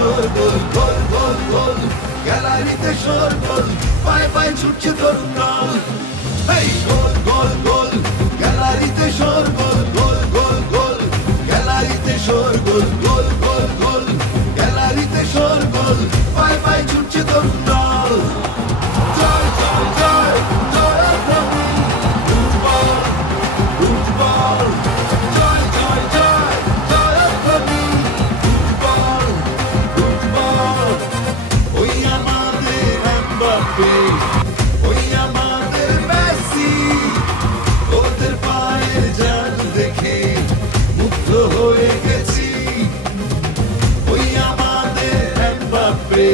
শোরগোল, গোল গোল গোল, গ্যালারিতে শোরগোল, পায়ে পায়ে ছুটছে তরুণ দল। এই গোল গোল গোল, গ্যালারিতে শোরগোল, গোল গোল গোল, গ্যালারিতে শোরগোল, গোল গোল গোল, গ্যালারিতে শোরগোল, পায়ে পায়ে ছুটছে তরুণ দল। জয় জয় জয় জয়ধ্বনি, ফুটবল ফুটবল, জয় জয় জয় জয়ধ্বনি, ফুটবল ফুটবল। ওই আমাদের এমবাপ্পে, ওই আমাদের মেসি, ওদের পায়ের জাদু দেখে মুগ্ধ হয়ে গেছি। ওই আমাদের এমবাপ্পে,